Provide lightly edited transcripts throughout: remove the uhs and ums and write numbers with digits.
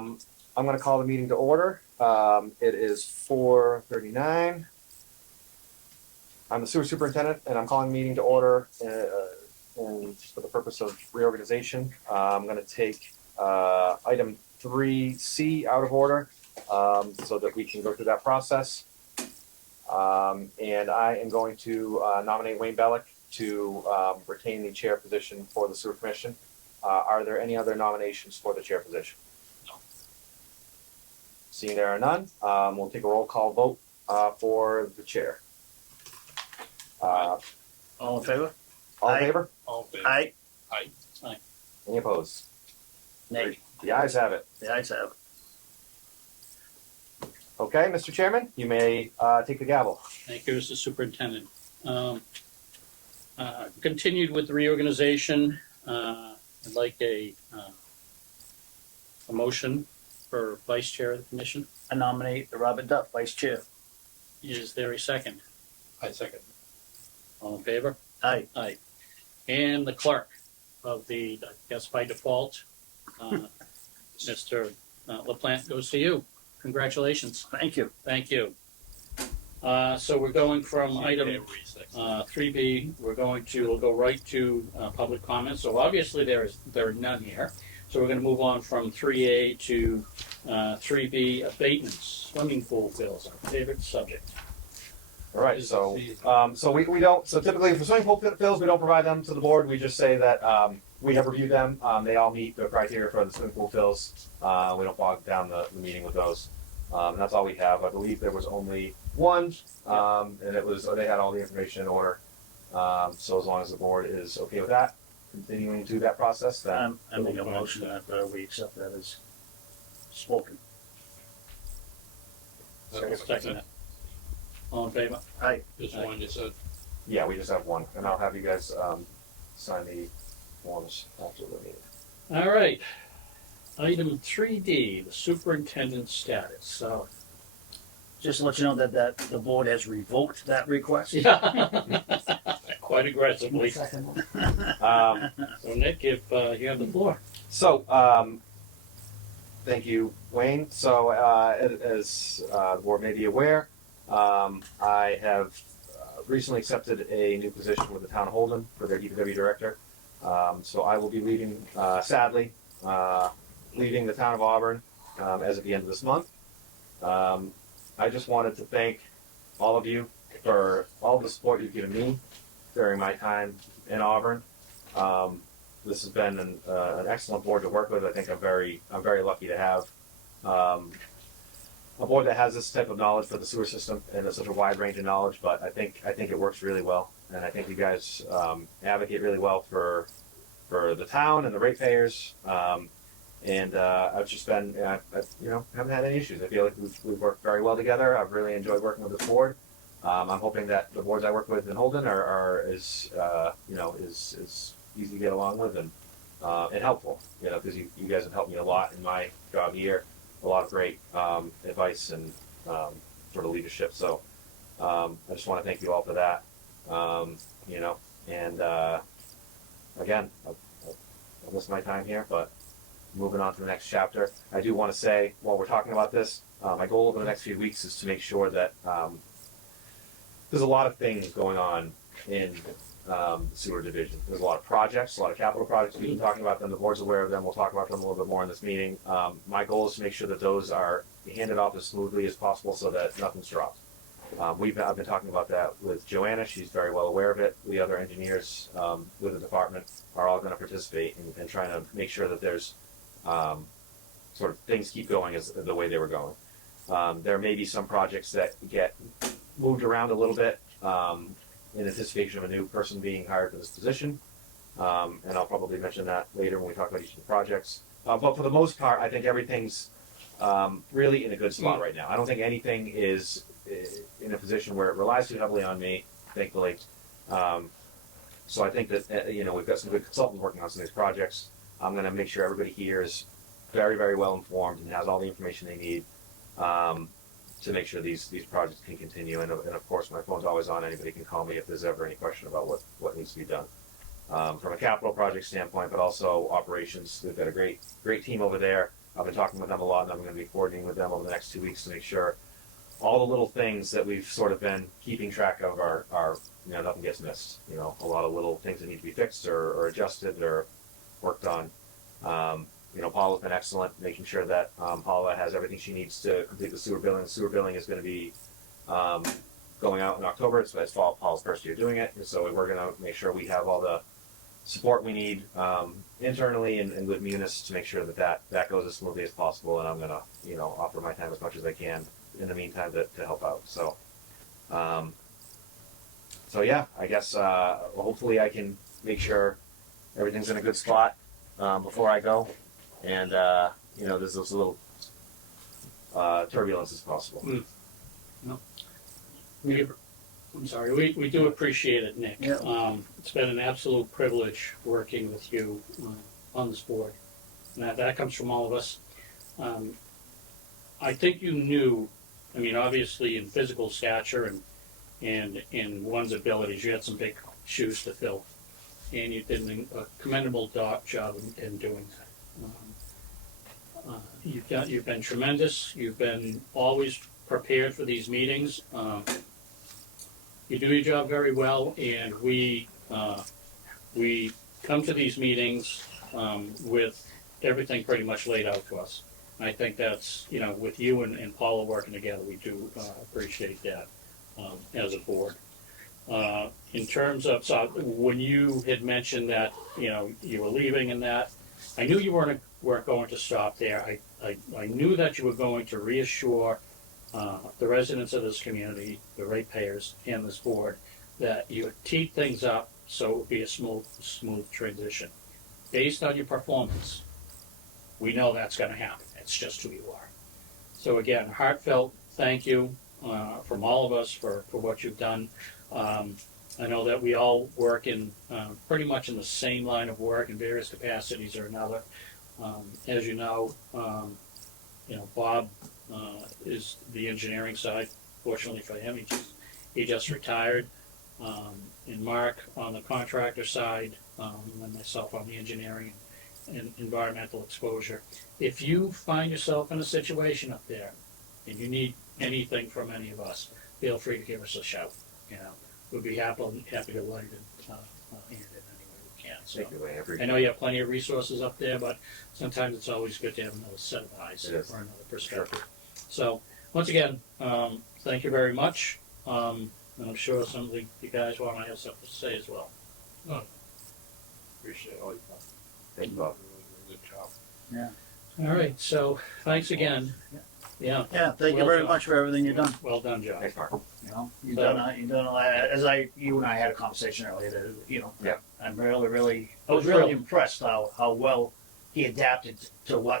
I'm going to call the meeting to order. It is 4:39. I'm the sewer superintendent, and I'm calling the meeting to order and for the purpose of reorganization. I'm going to take item 3C out of order so that we can go through that process. And I am going to nominate Wayne Bellick to retain the chair position for the sewer commission. Are there any other nominations for the chair position? No. Seeing there are none, we'll take a roll call vote for the chair. All in favor? All in Aye. favor? All in favor? Aye. Aye. Any opposed? Nay. The ayes have it. The ayes have it. Okay, Mr. Chairman, you may take the gavel. Thank you, Mr. Superintendent. Continued with the reorganization, I'd like a motion for vice chair of the commission. I nominate Robert Duff, vice chair. Is there a second? I second. All in favor? Aye. Aye. And the clerk of the, I guess by default, Mr. LaPlante goes to you. Congratulations. Thank you. Thank you. So we're going from item 3B, we'll go right to public comments. So obviously there are none here. So we're going to move on from 3A to 3B, abatements, swimming pool bills, our favorite subject. All right, so we don't, so typically for swimming pool bills, we don't provide them to the board. We just say that we have reviewed them. They all meet the criteria for the swimming pool bills. We don't bog down the meeting with those. And that's all we have. I believe there was only one, and it was, they had all the information in order. So as long as the board is okay with that, continuing to that process, then I make a motion that we accept that as spoken. Second it. All in favor? Aye. Just one, you said. yeah, we just have one. And I'll have you guys sign the forms after the meeting. All right. Item 3D, the superintendent's status. So, Just to let you know that the board has revoked that request. yeah, quite aggressively. Um, So Nick, if you have the floor. So, thank you, Wayne. So, as the board may be aware, I have recently accepted a new position with the town of Holden for their DPW director. So I will be leaving, sadly, leaving the town of Auburn as of the end of this month. I just wanted to thank all of you for all the support you've given me during my time in Auburn. This has been an excellent board to work with. I think I'm very lucky to have a board that has this type of knowledge for the sewer system and such a wide range of knowledge. But I think it works really well, and I think you guys advocate really well for the town and the ratepayers. And I've just been, haven't had any issues. I feel like we've worked very well together. I've really enjoyed working with this board. I'm hoping that the boards I work with in Holden are as easy to get along with and helpful. Because you guys have helped me a lot in my job here. A lot of great advice and sort of leadership. So I just want to thank you all for that. And again, I'll miss my time here, but moving on to the next chapter. I do want to say, while we're talking about this, my goal over the next few weeks is to make sure that there's a lot of things going on in the sewer division. There's a lot of projects, a lot of capital projects. We've been talking about them. The board's aware of them. We'll talk about them a little bit more in this meeting. My goal is to make sure that those are handed off as smoothly as possible so that nothing's dropped. I've been talking about that with Joanna. She's very well aware of it. The other engineers with the department are all going to participate in trying to make sure that there's sort of things keep going as the way they were going. There may be some projects that get moved around a little bit in anticipation of a new person being hired for this position. And I'll probably mention that later when we talk about each of the projects. But for the most part, I think everything's really in a good spot right now. I don't think anything is in a position where it relies too heavily on me, thankfully. So I think that we've got some good consultants working on some of these projects. I'm going to make sure everybody here is very, very well informed and has all the information they need to make sure these projects can continue. And of course, my phone's always on. Anybody can call me if there's ever any question about what needs to be done. From a capital project standpoint, but also operations, we've got a great team over there. I've been talking with them a lot, and I'm going to be coordinating with them over the next 2 weeks to make sure all the little things that we've sort of been keeping track of are nothing gets missed. A lot of little things that need to be fixed or adjusted or worked on. Paula's been excellent, making sure that Paula has everything she needs to complete the sewer billing. The sewer billing is going to be going out in October. It's Paula's first year doing it, and so we're going to make sure we have all the support we need internally and with Munis to make sure that goes as smoothly as possible. And I'm going to offer my time as much as I can in the meantime to help out. So yeah, I guess hopefully I can make sure everything's in a good spot before I go, and there's as little turbulence as possible. I'm sorry, we do appreciate it, Nick. Yeah. It's been an absolute privilege working with you on this board. And that comes from all of us. I think you knew, obviously in physical stature and in one's abilities, you had some big shoes to fill. And you did a commendable job in doing that. You've been tremendous. You've been always prepared for these meetings. You do your job very well, and we come to these meetings with everything pretty much laid out to us. And I think that's, with you and Paula working together, we do appreciate that as a board. In terms of, so when you had mentioned that, you were leaving and that, I knew you weren't going to stop there. I knew that you were going to reassure the residents of this community, the ratepayers, and this board, that you would tee things up so it would be a smooth transition. Based on your performance, we know that's going to happen. It's just who you are. So again, heartfelt thank you from all of us for what you've done. I know that we all work in pretty much in the same line of work in various capacities or another. As you know, Bob is the engineering side. Fortunately for him, he just retired. And Mark on the contractor side, and myself on the engineering and environmental exposure. If you find yourself in a situation up there and you need anything from any of us, feel free to give us a shout. We'd be happy to lend it hand in any way we can. So Thank you, Wayne. I appreciate I know you have plenty of resources up there, but sometimes it's always good to have another set of eyes It is. or another perspective. So once again, thank you very much. And I'm sure some of you guys want to have something to say as well. Appreciate all you've done. Thank you, Bob. Really good job. All right, so thanks again. Yeah, Yeah, thank you Well very done. much for everything you've done. well done, John. Thanks, Mark. You've So- done a lot. You and I had a conversation earlier that, Yeah. I'm really, I was really impressed how well he adapted to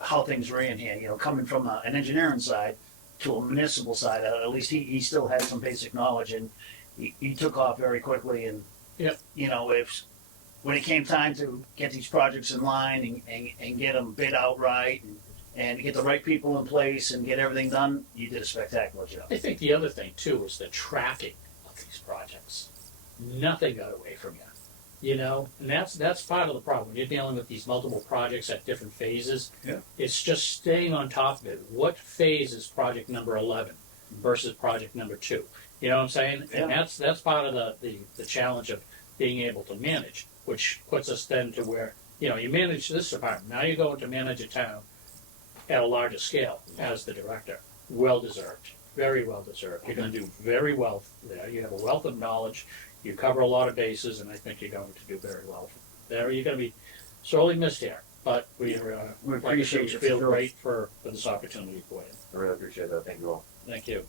how things ran here, coming from an engineering side to a municipal side. At least he still had some basic knowledge, and he took off very quickly. And, Yep. When it came time to get these projects in line and get them bid out right and get the right people in place and get everything done, you did a spectacular job. I think the other thing too is the tracking of these projects. Nothing got away from you, and that's part of the problem. When you're dealing with these multiple projects at different phases, Yeah. it's just staying on top of it. What phase is project number 11 versus project number 2? You know what I'm saying? Yeah. And that's part of the challenge of being able to manage, which puts us then to where, you manage this department. Now you're going to manage a town at a larger scale as the director. Well deserved. Very well deserved. You're going to do very well there. You have a wealth of knowledge. You cover a lot of bases, and I think you're going to do very well there. You're going to be sorely missed here, but we appreciate you for feel sure. great for this opportunity for you. I really appreciate that. Thank you all. Thank you.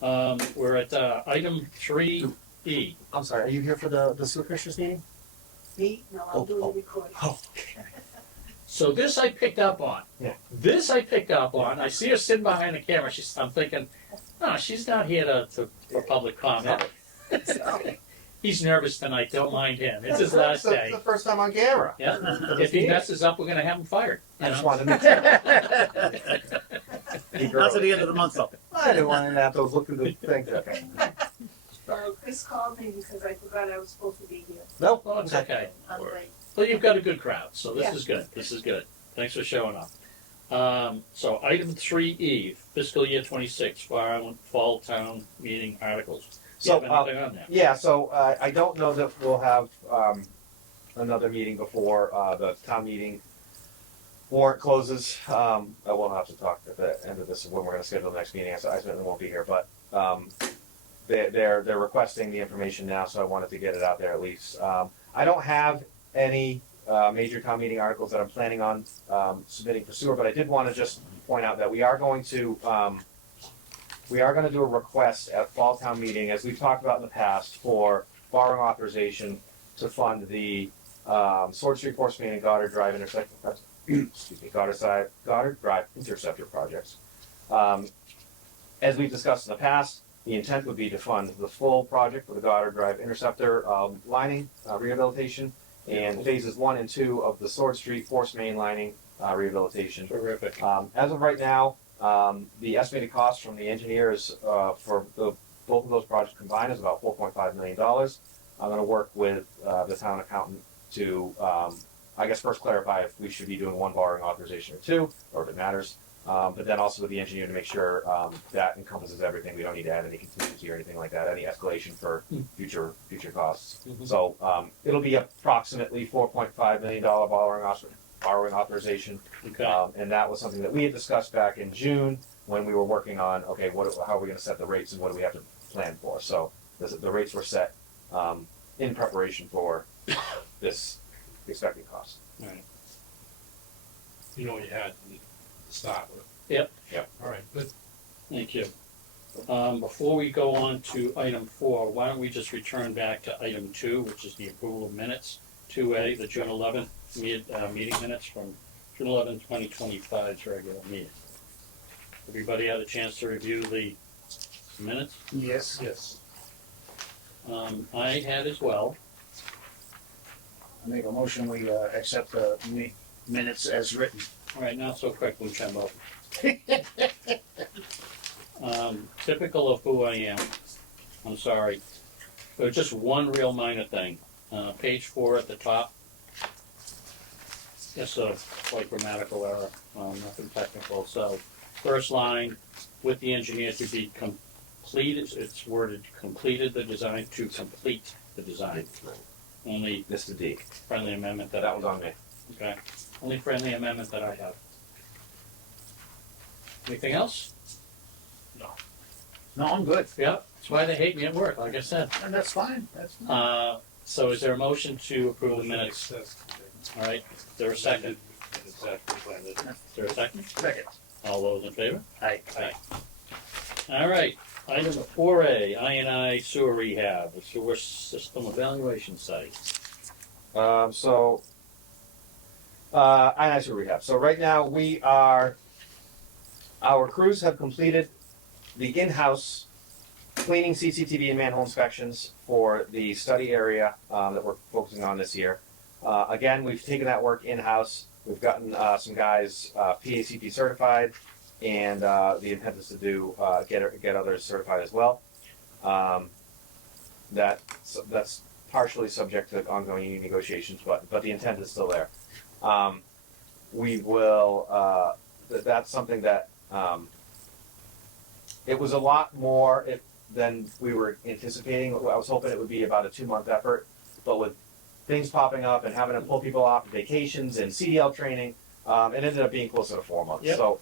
We're at item 3E. I'm sorry, are you here for the sewer commissioners meeting? Me? No, I'm doing the recording. Oh. So this I picked up on. Yeah. This I picked up on. I see her sitting behind the camera. I'm thinking, no, she's not here for public comment. He's nervous tonight. Don't mind him. It's his last day. It's the first time on camera. Yeah. If he messes up, we're going to have him fired. I you just know? wanted to make sure. Not to the end of the month, though. I didn't want to have to look through the thing. Chris called me because I forgot I was supposed to be here. Nope. Well, it's okay. I'm late. Well, you've got a good crowd, so this Yeah. is good. This is good. Thanks for showing up. So item 3E, fiscal year 26, fall town meeting articles. Do you So, have anything on that? Yeah, so I don't know that we'll have another meeting before the town meeting warrant closes. I will have to talk at the end of this when we're going to schedule the next meeting. So I certainly won't be here, but they're requesting the information now, so I wanted to get it out there at least. I don't have any major town meeting articles that I'm planning on submitting for sewer, but I did want to just point out that we are going to do a request at fall town meeting, as we've talked about in the past, for borrowing authorization to fund the Sword Street, Force Main, and Goddard Drive intersection. Excuse me, Goddard Drive interceptor projects. As we've discussed in the past, the intent would be to fund the full project for the Goddard Drive interceptor lining rehabilitation and phases 1 and 2 of the Sword Street Force Main lining rehabilitation. Terrific. As of right now, the estimated cost from the engineers for both of those projects combined is about $4.5 million. I'm going to work with the town accountant to, I guess, first clarify if we should be doing one borrowing authorization or two, or if it matters. But then also with the engineer to make sure that encompasses everything. We don't need to add any contingency or anything like that, any escalation for future costs. Mhm. So it'll be approximately $4.5 million borrowing authorization. Okay. And that was something that we had discussed back in June when we were working on, okay, how are we going to set the rates and what do we have to plan for? So the rates were set in preparation for this expected cost. All right. You know what you had to start with. Yep. All right, good. Thank you. Before we go on to item 4, why don't we just return back to item 2, which is the approval of minutes. 2A, the June 11th meeting minutes from June 11th, 2025's regular meeting. Everybody had a chance to review the minutes? Yes. Yes. I had as well. I make a motion, we accept the minutes as written. All right, not so quick, Lucembo. Typical of who I am. I'm sorry. There's just one real minor thing. Page 4 at the top. Just a slight grammatical error, nothing technical. So, first line, with the engineer to be completed, it's worded completed the design to complete the design. Only Mr. D. friendly amendment that That was on me. Okay. Only friendly amendment that I have. Anything else? No, I'm good. Yep. That's why they hate me at work, like I said. And that's fine, that's fine. So is there a motion to approve the minutes? All right. Is there a second? Exactly. Is there a second? Second. All those in favor? Aye. Aye. All right. Item 4A, I&I sewer rehab, the sewer system evaluation site. I sewer rehab. So right now our crews have completed the in-house cleaning, CCTV, and manhole inspections for the study area that we're focusing on this year. Again, we've taken that work in-house. We've gotten some guys PACP certified, and the intent is to get others certified as well. That's partially subject to ongoing union negotiations, but the intent is still there. We will. That's something that it was a lot more than we were anticipating. I was hoping it would be about a 2-month effort, but with things popping up and having to pull people off vacations and CDL training, it ended up being closer to 4 months. Yep. So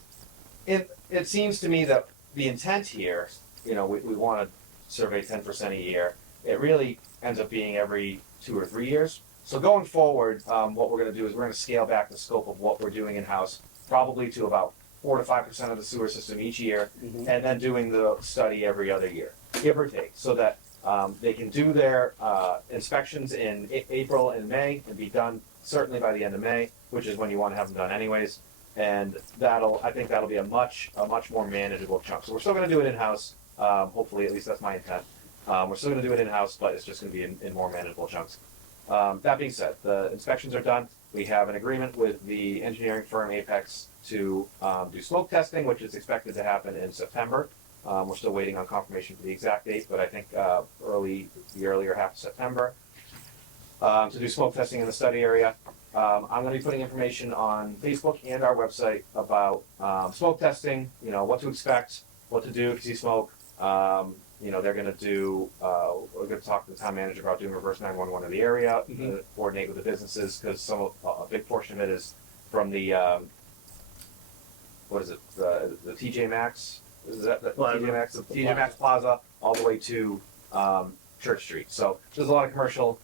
it seems to me that the intent here, we want to survey 10% a year. It really ends up being every 2 or 3 years. So going forward, what we're going to do is we're going to scale back the scope of what we're doing in-house, probably to about 4 to 5% of the sewer system each year, Mhm. and then doing the study every other year, give or take, so that they can do their inspections in April and May and be done certainly by the end of May, which is when you want to have them done anyways. And I think that'll be a much more manageable chunk. So we're still going to do it in-house. Hopefully, at least that's my intent. We're still going to do it in-house, but it's just going to be in more manageable chunks. That being said, the inspections are done. We have an agreement with the engineering firm Apex to do smoke testing, which is expected to happen in September. We're still waiting on confirmation for the exact date, but I think the earlier half of September, to do smoke testing in the study area. I'm gonna be putting information on Facebook and our website about, smoke testing, you know, what to expect, what to do if you see smoke. You know, they're gonna do, we're gonna talk to the town manager about doing reverse 911 in the area, Mhm. coordinate with the businesses, cause a big portion of it is from the, what is it, the TJ Maxx? Is that the Well, TJ Maxx? The TJ Maxx Plaza, all the way to, Church Street. So there's a lot of commercial,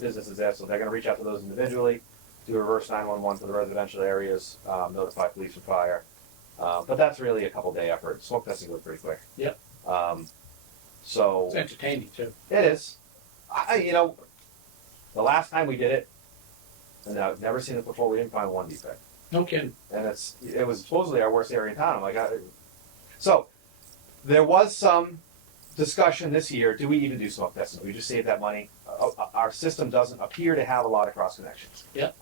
businesses there, so they're gonna reach out to those individually, do a reverse 911 for the residential areas, notify police and fire. But that's really a couple day effort. Smoke testing goes pretty quick. Yep. So It's entertaining too. it is. You know, the last time we did it, and I've never seen it before, we didn't find one defect. No kidding. And it was supposedly our worst area in town. I'm like, so there was some discussion this year. Do we even do smoke testing? Do we just save that money? Our system doesn't appear to have a lot of cross connections. Yep.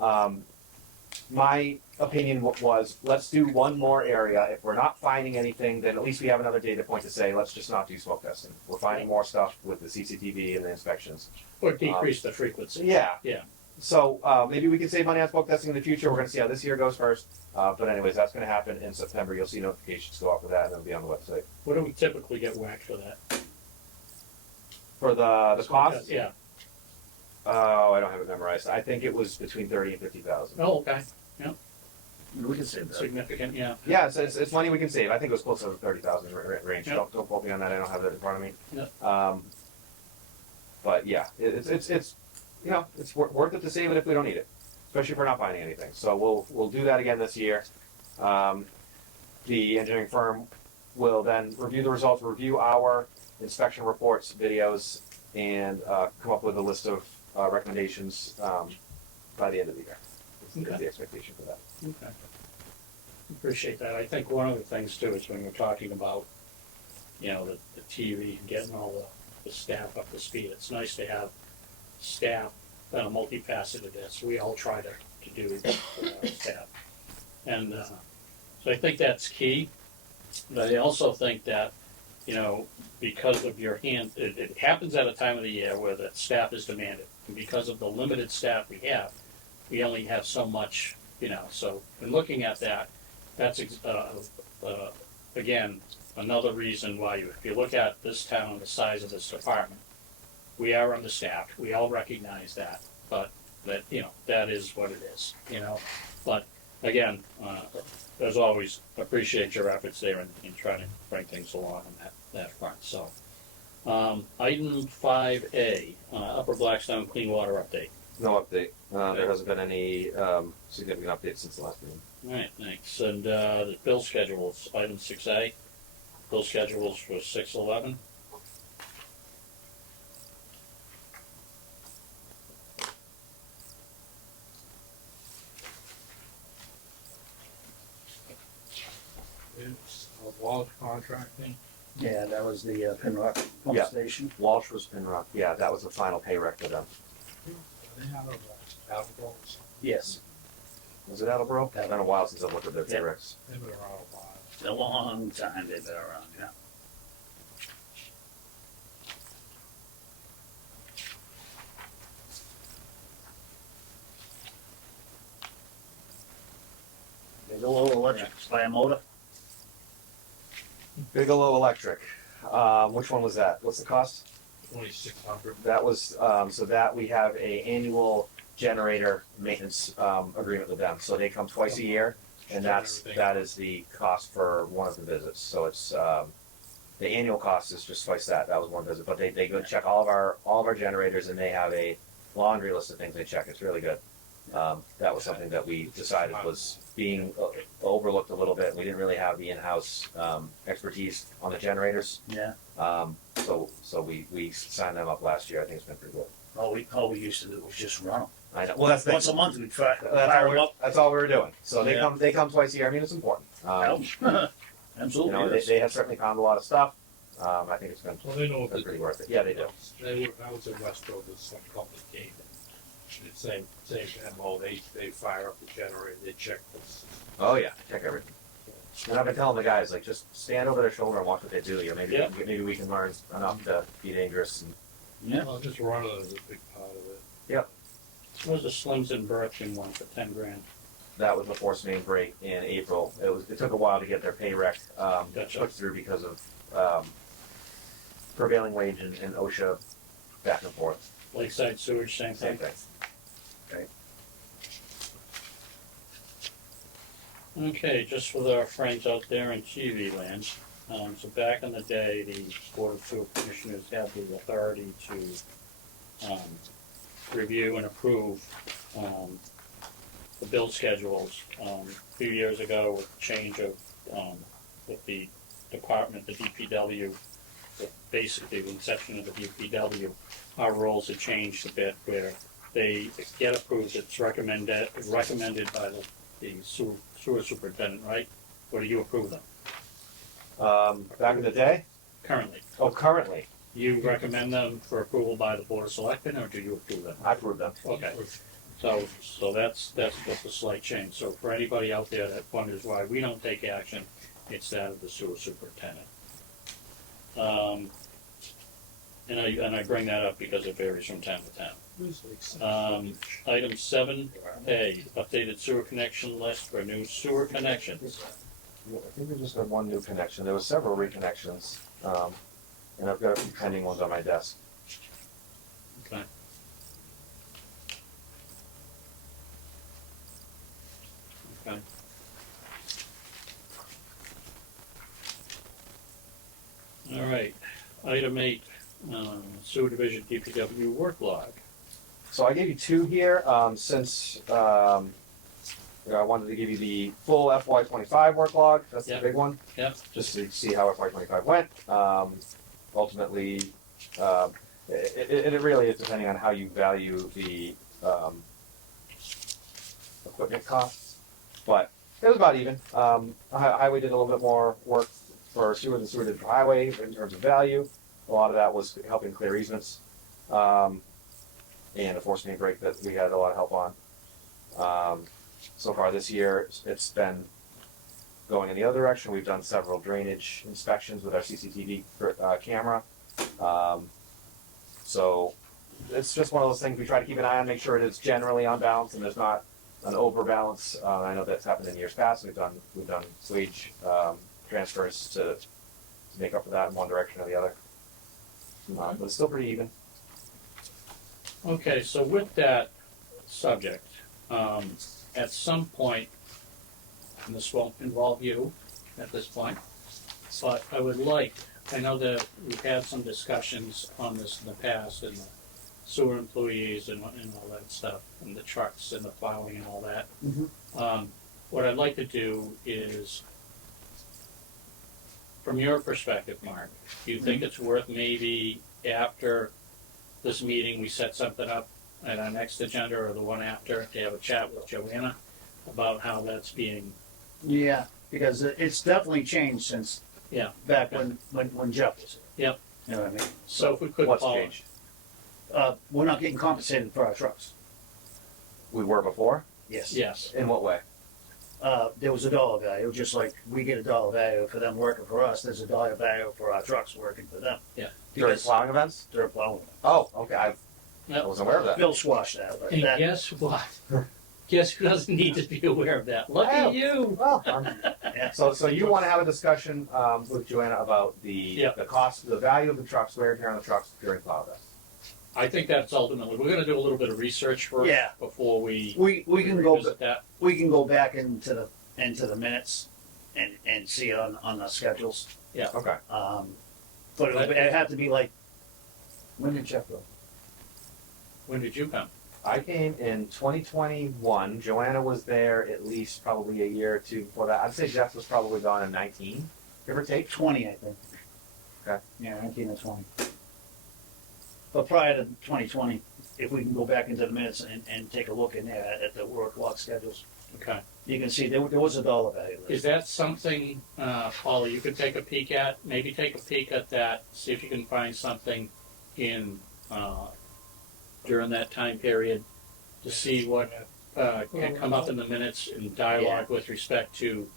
My opinion was, let's do one more area. If we're not finding anything, then at least we have another data point to say, let's just not do smoke testing. We're finding more stuff with the CCTV and the inspections. Or decrease the frequency. Yeah. Yeah. So maybe we can save money on smoke testing in the future. We're going to see how this year goes first. But anyways, that's going to happen in September. You'll see notifications go out for that, and it'll be on the website. What do we typically get whacked for that? For the cost? Yeah. Oh, I don't have it memorized. I think it was between 30 and 50,000. Oh, okay. We can say that. Significant, yeah. Yeah, it's money we can save. I think it was close to the 30,000 range. Yeah. Don't quote me on that. I don't have it in front of me. Yeah. But yeah, it's you know, it's worth it to save it if we don't need it, especially if we're not finding anything. So we'll do that again this year. The engineering firm will then review the results, review our inspection reports, videos, and come up with a list of recommendations by the end of the year. Is Okay. the expectation for that. Okay. Appreciate that. I think one of the things too is when we're talking about, you know, the TV and getting all the staff up to speed, it's nice to have staff that are multifaceted as we all try to do with our staff. And so I think that's key. But I also think that, you know, because of your it happens at a time of the year where the staff is demanded. And because of the limited staff we have, we only have so much, you know. So in looking at that, that's again another reason why if you look at this town, the size of this department, we are understaffed. We all recognize that, but that, you know, that is what it is, you know. But again, as always, appreciate your efforts there in trying to bring things along on that front. So, item 5A, Upper Blackstone Clean Water Update. No update. There hasn't been any significant updates since the last meeting. All right, thanks. And the bill schedules, item 6A, bill schedules for 6/11. It's a Walsh contracting. Yeah, that was the Pinrock pump Yeah. station. Walsh was Pinrock. Yeah, that was the final pay rec for them. They have a Apple, Yes, Was it Attleboro? It's been a while since I've looked at their pay Yeah. recs. they've been around a while. it's a long time they've been around, yeah. Bigelow Electric, by a motor. Bigelow Electric. Which one was that? What's the cost? 2,600. That was, so that we have a annual generator maintenance, agreement with them. So they come twice a year, and that is the cost for one of the visits. So it's, the annual cost is just twice that. That was one visit. But they go check all of our generators, and they have a laundry list of things they check. It's really good. That was something that we decided was being overlooked a little bit. We didn't really have the in-house expertise on the generators. Yeah. So we signed them up last year. I think it's been pretty good. All we used to do was just run them. I know. Well, that's the Once a month we'd fire that's them up. all we were doing. So Yeah. they come twice a year. I mean, it's important. You Absolutely. know, it is. they have certainly found a lot of stuff. I think it's been Well, they know what been to pretty do. worth it. Yeah, they do. I was in Westville, this some company came and the same MO, they fire up the generator, they check this. Oh yeah, check everything. And I've been telling the guys, like, just stand over their shoulder and watch what they do. You know, maybe we can learn enough to be dangerous. And, Yeah. Well, just running is a big part of it. What was the Slims and Birching one for 10 grand? That was the force main break in April. It took a while to get their pay rec Gotcha. put through because of prevailing wage and OSHA back and forth. Lakeside sewage, same Same thing. thing. Okay, just for our friends out there in TV land, so back in the day, the Board of Sewer Commissioners had the authority to review and approve the bill schedules. A few years ago, with the change of, with the department, the DPW, with basically the inception of the DPW, our roles have changed a bit where they get approved, it's recommended by the sewer superintendent, right? Or do you approve them Back in the day? currently? Oh, currently, You recommend them for approval by the Board of Selectmen, or do you approve them? I approved them. Okay, so that's just a slight change. So for anybody out there that wonders why we don't take action, it's that of the sewer superintendent. And I bring that up because it varies from town to town. Item 7A, updated sewer connection list for new sewer connections. I think we just got one new connection. There was several reconnections, and I've got a few pending ones on my desk. Okay. Okay. All right, item 8, sewer division DPW work log. So I gave you two here, since I wanted to give you the full FY25 work log. That's the Yep. big one. Yep. Just to see how FY25 went. Ultimately, it really is depending on how you value the equipment costs, but it was about even. Highway did a little bit more work for sewer than sewer did for highway in terms of value. A lot of that was helping clear easements, and a force main break that we had a lot of help on. So far this year, it's been going in the other direction. We've done several drainage inspections with our CCTV camera. So it's just one of those things we try to keep an eye on, make sure it is generally on balance and there's not an overbalance. I know that's happened in years past. We've done wage transfers to make up for that in one direction or the other. But it's still pretty even. Okay, so with that subject, at some point, and this won't involve you at this point, but I would like, I know that we've had some discussions on this in the past, and the sewer employees and all that stuff, and the trucks and the plowing and all that. What I'd like to do is, from your perspective, Mark, do you think it's worth maybe after this meeting, we set something up at our next agenda or the one after to have a chat with Joanna about how that's being, Yeah, because it's definitely changed since Yeah. back when Jeff was here. Yep. You know what I mean? so if we could, What's Paul, changed? We're not getting compensated for our trucks. We were before? Yes. yes, In what way? There was a dollar value, just like we get a dollar value for them working for us. There's a dollar value for our trucks working for them. Yeah. During Because plowing events? they're plowing. Oh, okay. I Yep. wasn't aware of that. Bill squashed that, but and that, guess what? Guess who doesn't need to be aware of that? Look Wow. at you! Well, yeah. so you want to have a discussion with Joanna about Yeah. the cost, the value of the trucks, wear and tear on the trucks during plow events. I think that's ultimately, we're gonna do a little bit of research first Yeah. before we we can go revisit that. we can go back into the minutes and see it on the schedules. Okay. But it'd have to be like, when did Jeff go? When did you come? I came in 2021. Joanna was there at least probably a year or two before that. I'd say Jeff was probably gone in 19, give or take. 20, I think. Okay. Yeah, 19 or 20. But prior to 2020, if we can go back into the minutes and take a look in there at the work log schedules, Okay. you can see there was a dollar value Is there. that something, Paula, you could take a peek at? Maybe take a peek at that, see if you can find something in, during that time period to see what, can come up in the minutes in dialogue with respect to,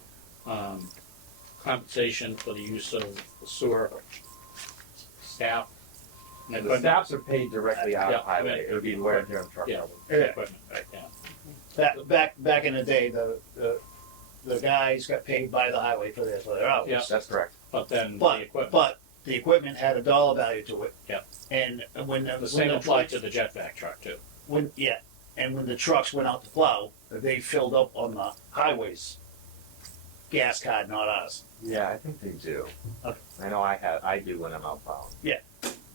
compensation for the use of the sewer staff And The equipment, staffs are paid directly out of Yeah, highway. It would be wear and tear on the truck. Yeah. probably. equipment, right, yeah. Back in the day, the guys got paid by the highway for their hours. Yeah. That's correct. But then the But, equipment, but the equipment had a dollar value to it. Yeah. And when the same applied to the jetback truck too. when the trucks went out to plow, they filled up on the highways. Gas card, not ours. Yeah, I think they do. Okay. I know I do when I'm out plowing. Yeah.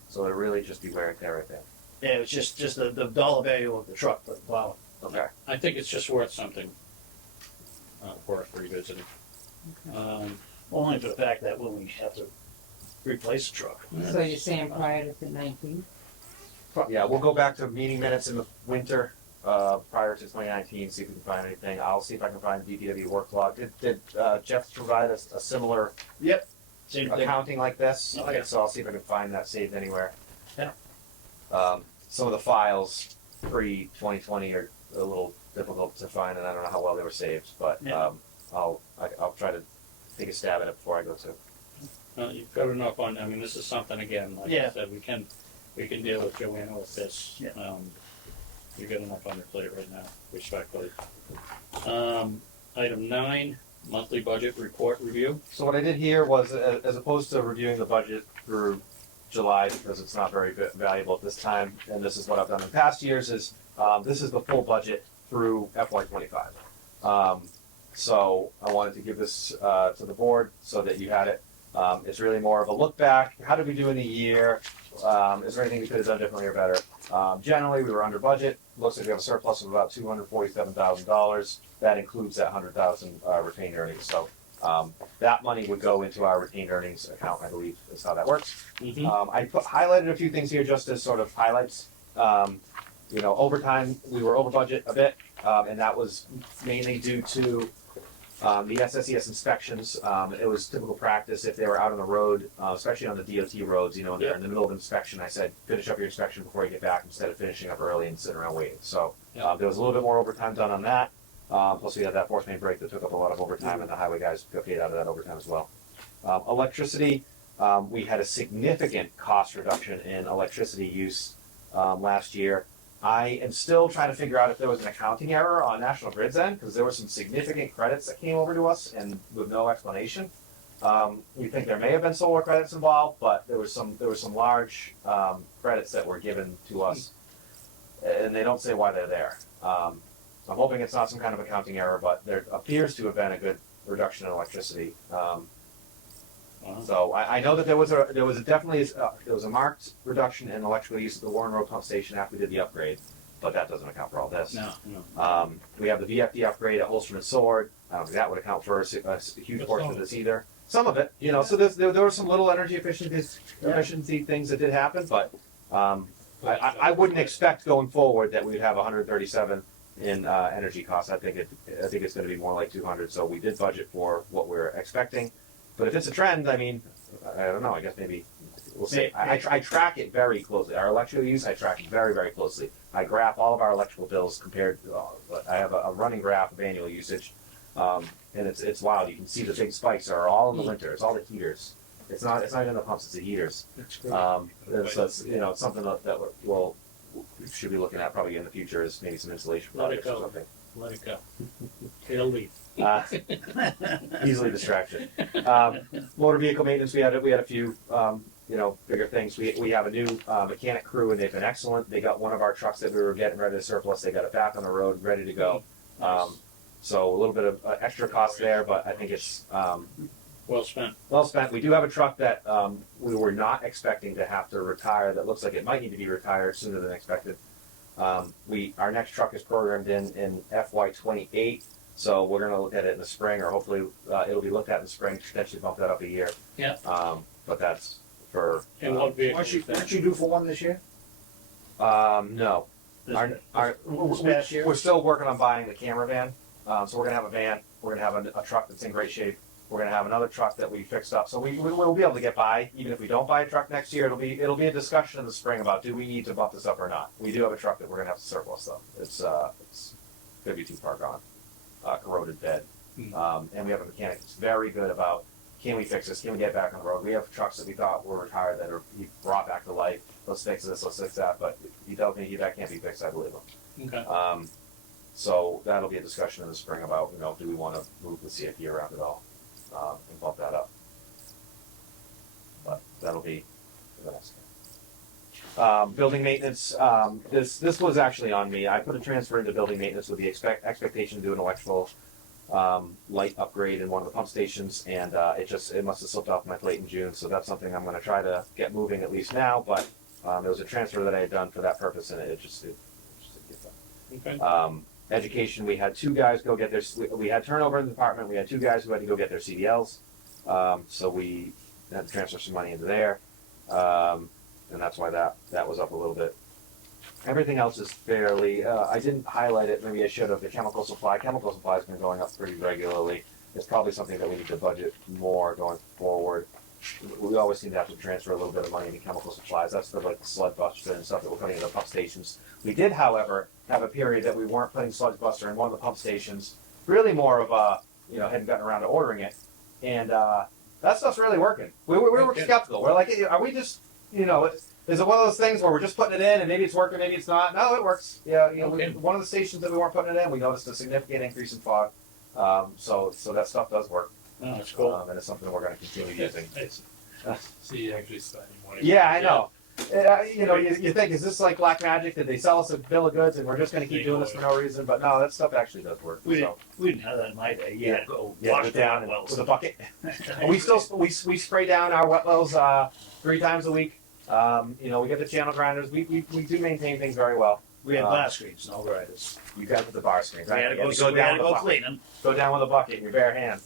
So it really just be wear and tear right there. Yeah, it was just the dollar value of the truck for the plowing. Okay. I think it's just worth something, worth revisiting. Only for the fact that when we have to replace a truck. So you're saying prior to 19? Yeah, we'll go back to meeting minutes in the winter, prior to 2019, see if we can find anything. I'll see if I can find DPW work log. Did Jeff provide us a similar Same thing. accounting like this? Oh, yeah. So I'll see if I can find that saved anywhere. Yeah. Some of the files pre-2020 are a little difficult to find, and I don't know how well they were saved, but Yeah. I'll try to take a stab at it before I go to. You've got enough on, I mean, this is something, again, like I Yeah. said, we can deal with Joanna with this. Yeah. You've got enough on your plate right now, respectfully. Item 9, monthly budget report review. So what I did here was, as opposed to reviewing the budget through July, because it's not very valuable at this time, and this is what I've done in past years, is this is the full budget through FY25. So I wanted to give this to the board so that you had it. It's really more of a look back. How did we do in the year? Is there anything we could have done differently or better? Generally, we were under budget. Looks like we have a surplus of about $247,000. That includes that $100,000 retained earnings. So that money would go into our retained earnings account, I believe is how that works. I highlighted a few things here just as sort of highlights. Overtime, we were over budget a bit, and that was mainly due to the SSES inspections. It was typical practice if they were out on the road, especially on the DOT roads, and they're in the middle of inspection. I said, finish up your inspection before you get back instead of finishing up early and sitting around waiting. So there was a little bit more overtime done on that. Plus we had that fourth main break that took up a lot of overtime, and the highway guys got paid out of that overtime as well. Electricity, we had a significant cost reduction in electricity use last year. I am still trying to figure out if there was an accounting error on National Grid's end, because there were some significant credits that came over to us and with no explanation. We think there may have been solar credits involved, but there was some large credits that were given to us, and they don't say why they're there. I'm hoping it's not some kind of accounting error, but there appears to have been a good reduction in electricity. So I know that there was a marked reduction in electrical use at the Warren Road pump station after we did the upgrade, but that doesn't account for all this. No. We have the VFD upgrade at Holstrom and Sword. I don't think that would account for a huge portion of this either. Some of it, so there were some little energy efficiency things that did happen, but I wouldn't expect going forward that we'd have 137 in energy costs. I think it's going to be more like 200. So we did budget for what we're expecting. But if it's a trend, I mean, I don't know. I guess maybe we'll see. I track it very closely. Our electrical use, I track very, very closely. I graph all of our electrical bills compared to. I have a running graph of annual usage, and it's wild. You can see the big spikes are all in the winter. It's all the heaters. It's not even the pumps. It's the heaters. So it's it's something that we should be looking at probably in the future is maybe some insulation Let it projects or go. something. Let it go. It'll leave. Easily distracted. Motor vehicle maintenance, we had a few, bigger things. We have a new mechanic crew, and they've been excellent. They got one of our trucks that we were getting ready to surplus. They got it back on the road, ready to go. So a little bit of extra cost there, but I think it's Well spent. well spent. We do have a truck that we were not expecting to have to retire. That looks like it might need to be retired sooner than expected. Our next truck is programmed in FY28. So we're going to look at it in the spring, or hopefully it'll be looked at in the spring to potentially bump that up a year. Yeah. But that's for. And what vehicle Weren't is that? you due for one this year? No. This past year? We're still working on buying the camera van. So we're going to have a van. We're going to have a truck that's in great shape. We're going to have another truck that we fixed up. So we'll be able to get by, even if we don't buy a truck next year. It'll be a discussion in the spring about do we need to bump this up or not. We do have a truck that we're going to have to surplus though. It's going to be too far gone. Corroded bed. And we have a mechanic that's very good about can we fix this? Can we get back on the road? We have trucks that we thought were retired that are brought back to life. Let's fix this, let's fix that. But if you tell me that can't be fixed, I believe them. Okay. So that'll be a discussion in the spring about, do we want to move the CFP around at all, and bump that up. But that'll be the next thing. Building maintenance, this was actually on me. I put a transfer into building maintenance with the expectation to do an electrical light upgrade in one of the pump stations, and it must have slipped off my plate in June, so that's something I'm going to try to get moving at least now, but there was a transfer that I had done for that purpose, and it just didn't get done. Okay. Education, we had 2 guys go get their, we had turnover in the department, we had 2 guys who had to go get their CDLs, so we had to transfer some money into there, and that's why that was up a little bit. Everything else is fairly, I didn't highlight it, maybe I should have. The chemical supply has been going up pretty regularly. It's probably something that we need to budget more going forward. We always seem to have to transfer a little bit of money into chemical supplies. That's for like the sludge buster and stuff that we're putting in the pump stations. We did, however, have a period that we weren't putting sludge buster in one of the pump stations. Really more of hadn't gotten around to ordering it. And that stuff's really working. We were skeptical. We're like, are we just, is it one of those things where we're just putting it in and maybe it's working, maybe it's not? No, it works. Yeah, Okay. One of the stations that we weren't putting it in, we noticed a significant increase in fog. So that stuff does work. No, that's cool. And it's something we're going to continue using. See, actually spending money. Yeah, I know. You think, is this like black magic? Did they sell us a bill of goods and we're just going to keep doing this for no reason? But no, that stuff actually does work. We So, didn't have that in my day. You had to go yeah, wash put it the down wet wells. with a bucket. We still we spray down our wet wells 3 times a week. We get the channel grinders. We do maintain things very well. We had bar screens, no grinders. You guys with the bar screens, We right? had to You go, have to we had to with a go bucket. clean them. Go down with a bucket in your bare hand.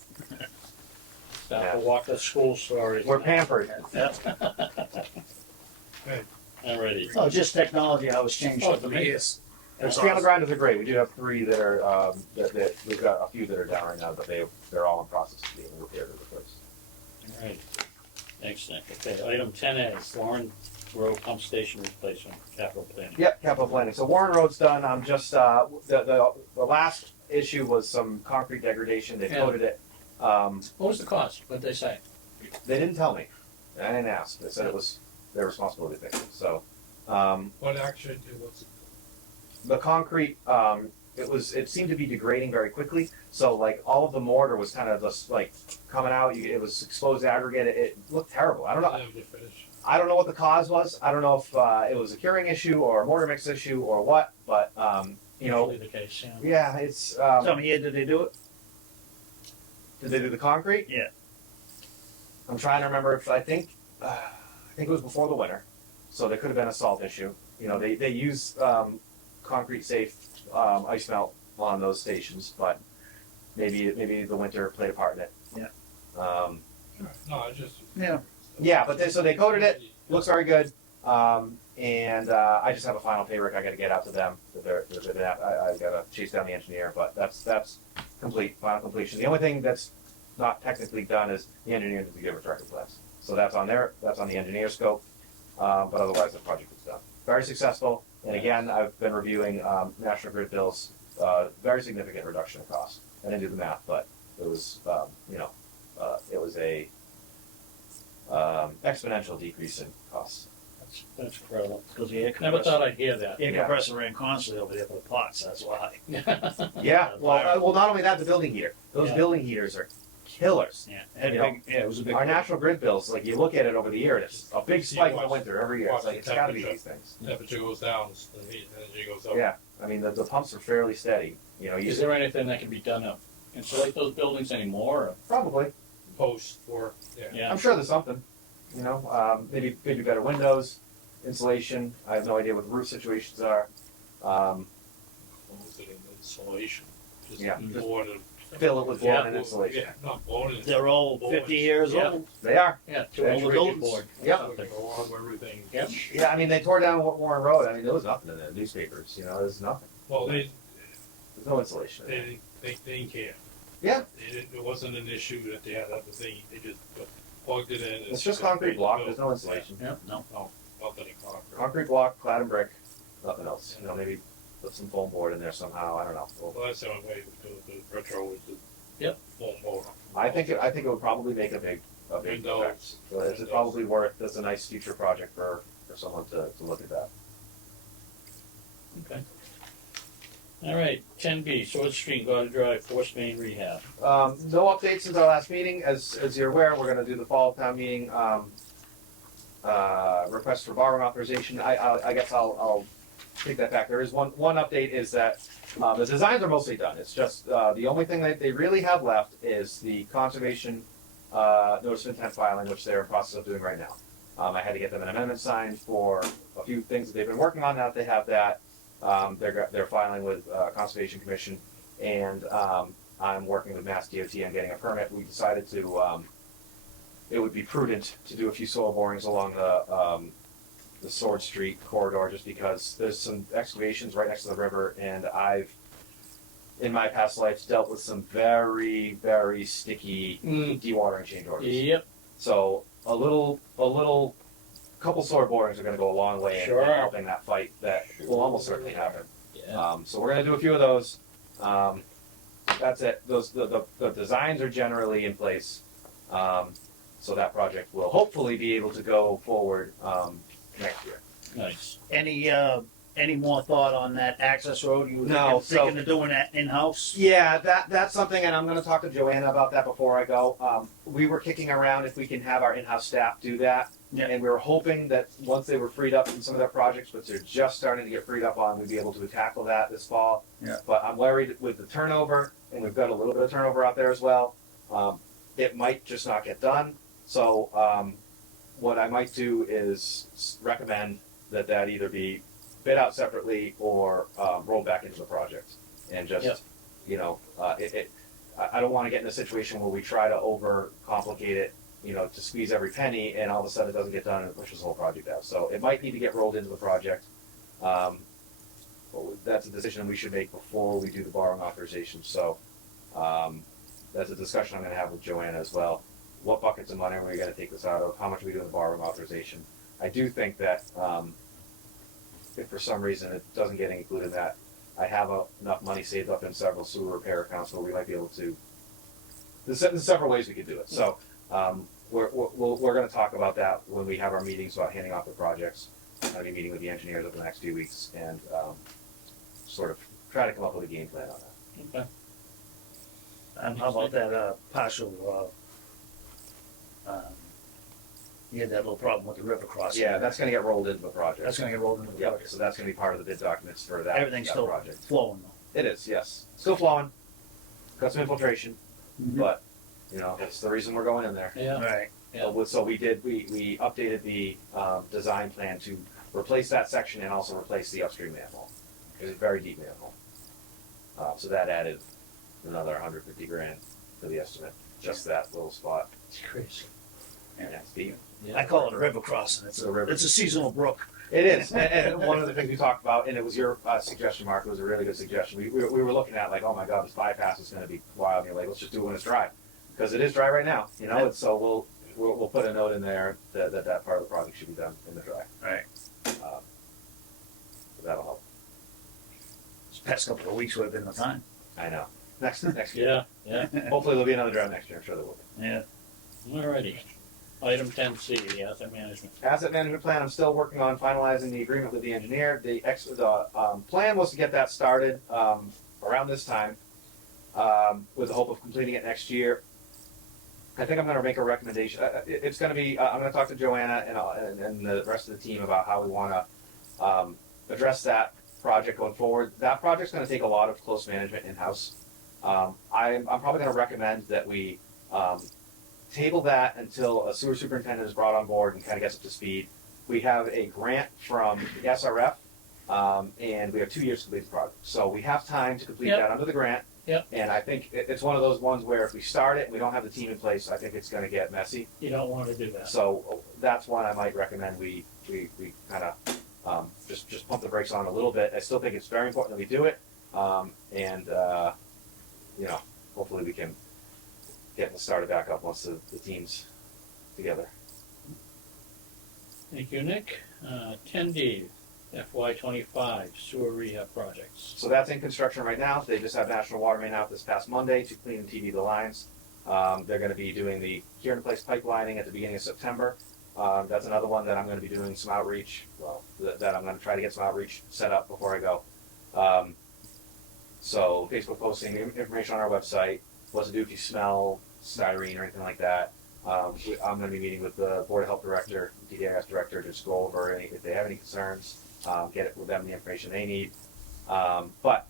Stop the walk to school stories. We're pampered. Alrighty. Oh, just technology, how it's changed Oh, over it's the amazing. years. The That's channel awesome. grinders are great. We do have 3 that are that we've got a few that are down right now, but they're all in process of being repaired or replaced. Alright. Thanks, Nick. Okay, item 10A, Warren Road Pump Station Replacement, Capital Planning. Yep, capital planning. So Warren Road's done. I'm just the last issue was some concrete degradation. They Yeah. coated it. What was the cost? What'd they say? They didn't tell me. I didn't ask. They said it was their responsibility to fix it. So What actually was the concrete, it seemed to be degrading very quickly. So like all of the mortar was kind of just like coming out. It was exposed aggregate. It looked terrible. I don't know. never finished? I don't know what the cause was. I don't know if it was a curing issue or a mortar mix issue or what. But Usually the case, yeah. yeah, it's. Tell me, did they do it? Did they do the concrete? Yeah. I'm trying to remember if I think it was before the winter, so there could have been a salt issue. They use concrete safe ice melt on those stations, but maybe the winter played a part in it. Yeah. No, it's just. Yeah. Yeah, but they coated it. Looks very good. And I just have a final pay rec I got to get out to them. I got to chase down the engineer, but that's complete, final completion. The only thing that's not technically done is the engineer needs to give a record class. So that's on the engineer scope. But otherwise, the project is done. Very successful. And again, I've been reviewing National Grid bills. Very significant reduction in cost. I didn't do the math, but it was it was a exponential decrease in costs. That's incredible. Because the air Never compressor, thought I'd hear that. air Yeah. compressor ran constantly over there for the pots, that's why. Yeah. Well, not only that, the building heater. Those Yeah. building heaters are killers. Yeah, had You a know, big, yeah, it was a big. Our National Grid bills, like you look at it over the year, and it's a big See, spike in the watch- winter every year. watch It's like the it's got to be temperature. these things. Temperature goes down, the heat energy goes up. Yeah. I mean, the pumps are fairly steady. Is there anything that can be done to insulate those buildings anymore? Or? Probably. Post for, yeah. Yeah. I'm sure there's something. Maybe better windows, insulation. I have no idea what the roof situations are. Close it in insulation. Just Yeah. board it. Fill it with Yeah. blown in insulation. Yeah, not board it. They're all 50 years Yeah. old. They are. Yeah, All the rigid buildings. board. Yep. Something along with everything. Yep. Yeah. I mean, they tore down Warren Road. I mean, there was nothing in the newspapers. There's nothing. Well, There's no insulation. they didn't care. Yeah. It wasn't an issue that they had other thing, they just plugged it in. It's just concrete block. There's no insulation. Yeah. No. Nothing in concrete. Concrete block, clad and brick, nothing else. Maybe put some foam board in there somehow. I don't know. Well, that's the only way to do the retro is the Yep. foam board. I think it would probably make a a big Windows. effect. So it's probably worth, that's a nice future project for someone to look at that. Okay. All right, 10B, Sword Street, Goddard Drive, force main rehab. No updates since our last meeting. As you're aware, we're gonna do the fall town meeting, request for borrowing authorization. I guess I'll take that back. There is one update is that, the designs are mostly done. It's just, the only thing that they really have left is the conservation, notice of intent filing, which they're in process of doing right now. I had to get them an amendment signed for a few things that they've been working on. Now that they have that, they're filing with Conservation Commission, and I'm working with Mass DOT on getting a permit. We decided to, it would be prudent to do a few soil borings along the Sword Street corridor, just because there's some excavations right next to the river, and I've, in my past lives, dealt with some very, very sticky dewatering change orders. Yep, So a little couple soil borings are going to go a long way Sure. in helping that fight that will almost certainly happen. yeah, So we're going to do a few of those. That's it. The designs are generally in place. So that project will hopefully be able to go forward next year. nice. Any more thought on that access road? You No, were thinking of doing that in-house? Yeah, that's something, and I'm going to talk to Joanna about that before I go. We were kicking around if we can have our in-house staff do that. Yeah. And we were hoping that once they were freed up from some of their projects, which they're just starting to get freed up on, we'd be able to tackle that this fall. Yeah. But I'm worried with the turnover, and we've got a little bit of turnover out there as well. It might just not get done. So what I might do is recommend that either be bid out separately or rolled back into the project. And just, Yep. you know, I don't want to get in a situation where we try to overcomplicate it, you know, to squeeze every penny, and all of a sudden it doesn't get done and it pushes the whole project out. So it might need to get rolled into the project. But that's a decision we should make before we do the borrowing authorization. So that's a discussion I'm going to have with Joanna as well. What buckets of money are we going to take this out of? How much are we doing the borrowing authorization? I do think that if for some reason it doesn't get included in that, I have enough money saved up in several sewer repair accounts where we might be able to. There's several ways we could do it. So we're going to talk about that when we have our meetings about handing off the projects. I'm going to be meeting with the engineers over the next few weeks and sort of try to come up with a game plan on that. Okay. And how about that partial, you had that little problem with the river crossing? Yeah, that's going to get rolled into the project. That's gonna get rolled into the Yep, project. so that's going to be part of the bid documents for that, Everything's that still project. flowing though. It is, yes. Still flowing. Got some infiltration, Mhm. but, you know, it's the reason we're going in there. Yeah, Right. Yeah. So we updated the design plan to replace that section and also replace the upstream manhole. It was a very deep manhole. So that added another 150 grand to the estimate, just that little spot. it's crazy. And that's deep. I call it a river crossing. It's a river. It's a seasonal brook. It is, and one of the things we talked about, and it was your suggestion, Mark, it was a really good suggestion. We were looking at like, oh my God, this bypass is going to be wild. And you're like, let's just do it when it's dry, because it is dry right now. You know, Yeah. and so we'll put a note in there that part of the project should be done in the dry. Right. So that'll help. This past couple of weeks would have been the time. I know. Next year. Yeah, yeah, Hopefully there'll be another drought next year. I'm sure there will be. Yeah. alrighty. Item 10C, the asset management. Asset management plan. I'm still working on finalizing the agreement with the engineer. The plan was to get that started around this time, with the hope of completing it next year. I think I'm going to make a recommendation. It's going to be. I'm going to talk to Joanna and the rest of the team about how we want to address that project going forward. That project's going to take a lot of close management in-house. I'm probably going to recommend that we table that until a sewer superintendent is brought on board and kind of gets up to speed. We have a grant from the SRF, and we have 2 years to complete the project. So we have time to complete Yep. that under the grant. Yep. And I think it's one of those ones where if we start it and we don't have the team in place, I think it's going to get messy. You don't want to do that. So that's one I might recommend we kind of just pump the brakes on a little bit. I still think it's very important that we do it, and you know, hopefully we can get it started back up once the team's together. Thank you, Nick. 10D, FY25 sewer rehab projects. So that's in construction right now. They just had National Water Main out this past Monday to clean and TV the lines. They're going to be doing the Kieran Place pipelining at the beginning of September. That's another one that I'm going to be doing some outreach. Well, that I'm going to try to get some outreach set up before I go. So Facebook posting information on our website. What to do if you smell styrene or anything like that. I'm going to be meeting with the Board of Health Director, DDIS Director, to just go over if they have any concerns, get it with them the information they need. But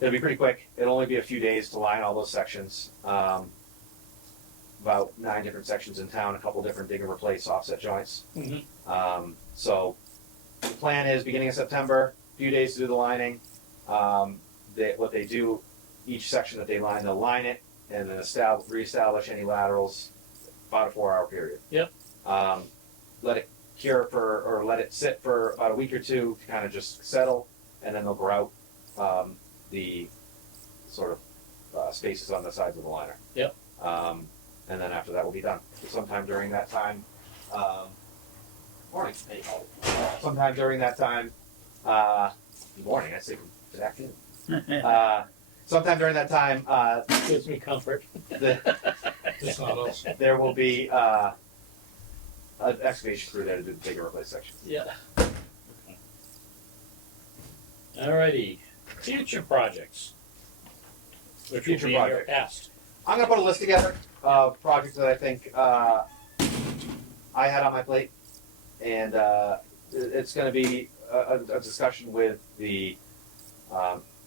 it'll be pretty quick. It'll only be a few days to line all those sections. About 9 different sections in town, a couple different dig and replace offset joints. So the plan is beginning of September, a few days to do the lining. What they do, each section that they line, they'll line it and then reestablish any laterals, about a 4-hour period. Yep. Let it cure or let it sit for about a week or two to kind of just settle, and then they'll grout the sort of spaces on the sides of the liner. Yep. And then after that will be done. So sometime during that time, morning. Sometime during that time, morning. I say good afternoon. Sometime during that time, Gives me comfort. It's not us. there will be an excavation crew there to do the dig and replace section. Yeah. Alrighty, future projects. Which Future will be in your project. past. I'm gonna put a list together of projects that I think I had on my plate, and it's gonna be a discussion with the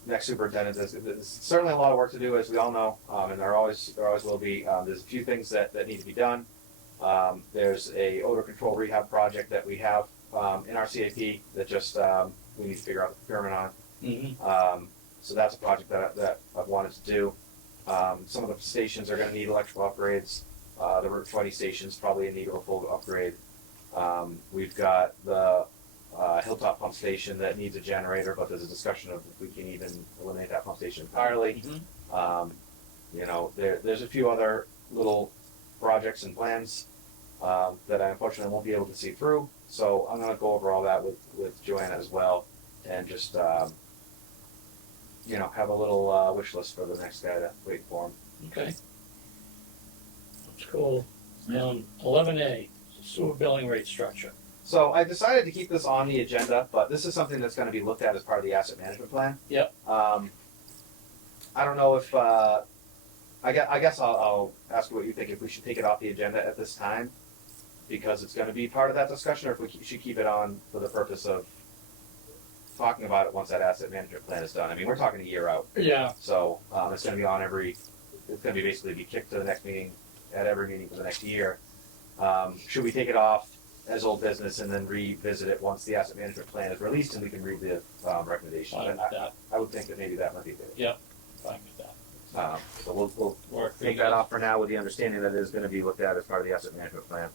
next superintendent. There's certainly a lot of work to do, as we all know, and there always will be. There's a few things that need to be done. There's a odor control rehab project that we have in our CAP that just we need to figure out the procurement on. Mm-hmm. So that's a project that I've wanted to do. Some of the stations are going to need electrical upgrades. The Route 20 station's probably in need of a full upgrade. We've got the Hilltop pump station that needs a generator, but there's a discussion of if we can even eliminate that pump station entirely. Mm-hmm. There's a few other little projects and plans that I unfortunately won't be able to see through. So I'm going to go over all that with Joanna as well, and just have a little wish list for the next guy to wait for him. Okay. That's cool. 11A, sewer billing rate structure. So I decided to keep this on the agenda, but this is something that's going to be looked at as part of the asset management plan. Yep. I don't know if I guess I'll ask you what you think, if we should take it off the agenda at this time because it's going to be part of that discussion, or if we should keep it on for the purpose of talking about it once that asset management plan is done. I mean, we're talking a year out, Yeah. so it's going to be on it's going to be basically be kicked to the next meeting, at every meeting for the next year. Should we take it off as old business and then revisit it once the asset management plan is released and we can read the recommendations? Fine with that. I would think that maybe that might be good. Fine with that. So we'll Work for take you that guys. off for now with the understanding that it is going to be looked at as part of the asset management plan.